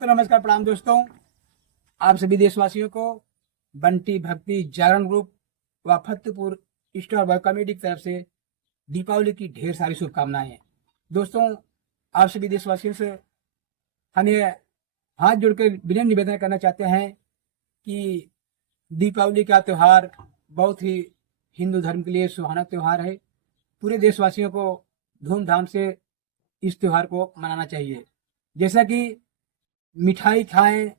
तो नमस्कार प्रणाम दोस्तों, आप सभी देशवासियों को बंटी भक्ति जागरण ग्रुप व फतेहपुर स्टार बॉय कॉमेडी की तरफ से दीपावली की ढेर सारी शुभकामनाएं। दोस्तों, आप सभी देशवासियों से हम ये हाथ जोड़कर विनम्र निवेदन करना चाहते हैं कि दीपावली का त्यौहार बहुत ही हिंदू धर्म के लिए सुहाना त्यौहार है। पूरे देशवासियों को धूमधाम से इस त्यौहार को मनाना चाहिए। जैसा कि मिठाई खाएं,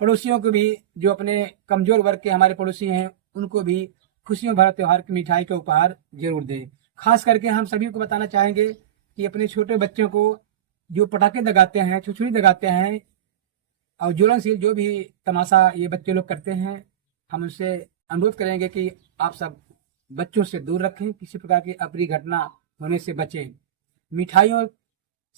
पड़ोसियों को भी, जो अपने कमजोर वर्ग के हमारे पड़ोसी हैं उनको भी खुशियों भरा त्यौहार की मिठाई का उपहार जरूर दें। खास करके हम सभी को बताना चाहेंगे कि अपने छोटे बच्चों को जो पटाखे दगाते हैं, छुरछुरी दगाते हैं और ज्वलनशील जो भी तमाशा ये बच्चे लोग करते हैं, हम उनसे अनुरोध करेंगे कि आप सब बच्चों से दूर रखें, किसी प्रकार की अप्रिय घटना होने से बचें। मिठाइयों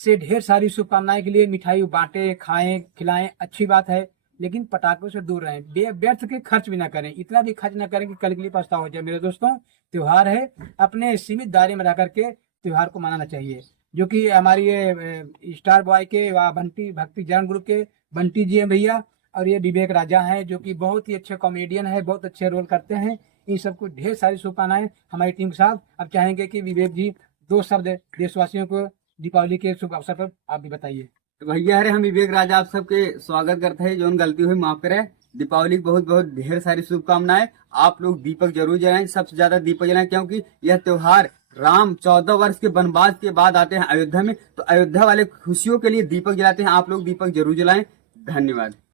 से ढेर सारी शुभकामनाएं के लिए मिठाई बांटें, खाएं, खिलाएं, अच्छी बात है, लेकिन पटाखों से दूर रहें। व्यर्थ के खर्च भी ना करें, इतना भी खर्च ना करें कि कल के लिए पछतावा हो जाए। मेरे दोस्तों, त्योहार है, अपने सीमित दायरे में रह करके त्योहार को मनाना चाहिए। जो कि हमारी ये स्टार बॉय के व बंटी भक्ति जागरण ग्रुप के बंटी जी हैं भैया, और ये विवेक राजा हैं जो कि बहुत ही अच्छे कॉमेडियन है, बहुत अच्छे रोल करते हैं। इन सबको ढेर सारी शुभकामनाएं हमारी टीम के साथ। अब चाहेंगे कि विवेक जी दो शब्द देशवासियों को दीपावली के शुभ अवसर पर आप भी बताइए। तो भैया अरे हम विवेक राजा आप सबके स्वागत करते हैं। जो गलती हुई माफ करे। दीपावली की बहुत बहुत ढेर सारी शुभकामनाएं। आप लोग दीपक जरूर जलाएं, सबसे ज्यादा दीपक जलाएं, क्योंकि यह त्योहार राम 14 वर्ष के वनवास के बाद आते हैं अयोध्या में, तो अयोध्या वाले खुशियों के लिए दीपक जलाते हैं। आप लोग दीपक जरूर जलाएं। धन्यवाद।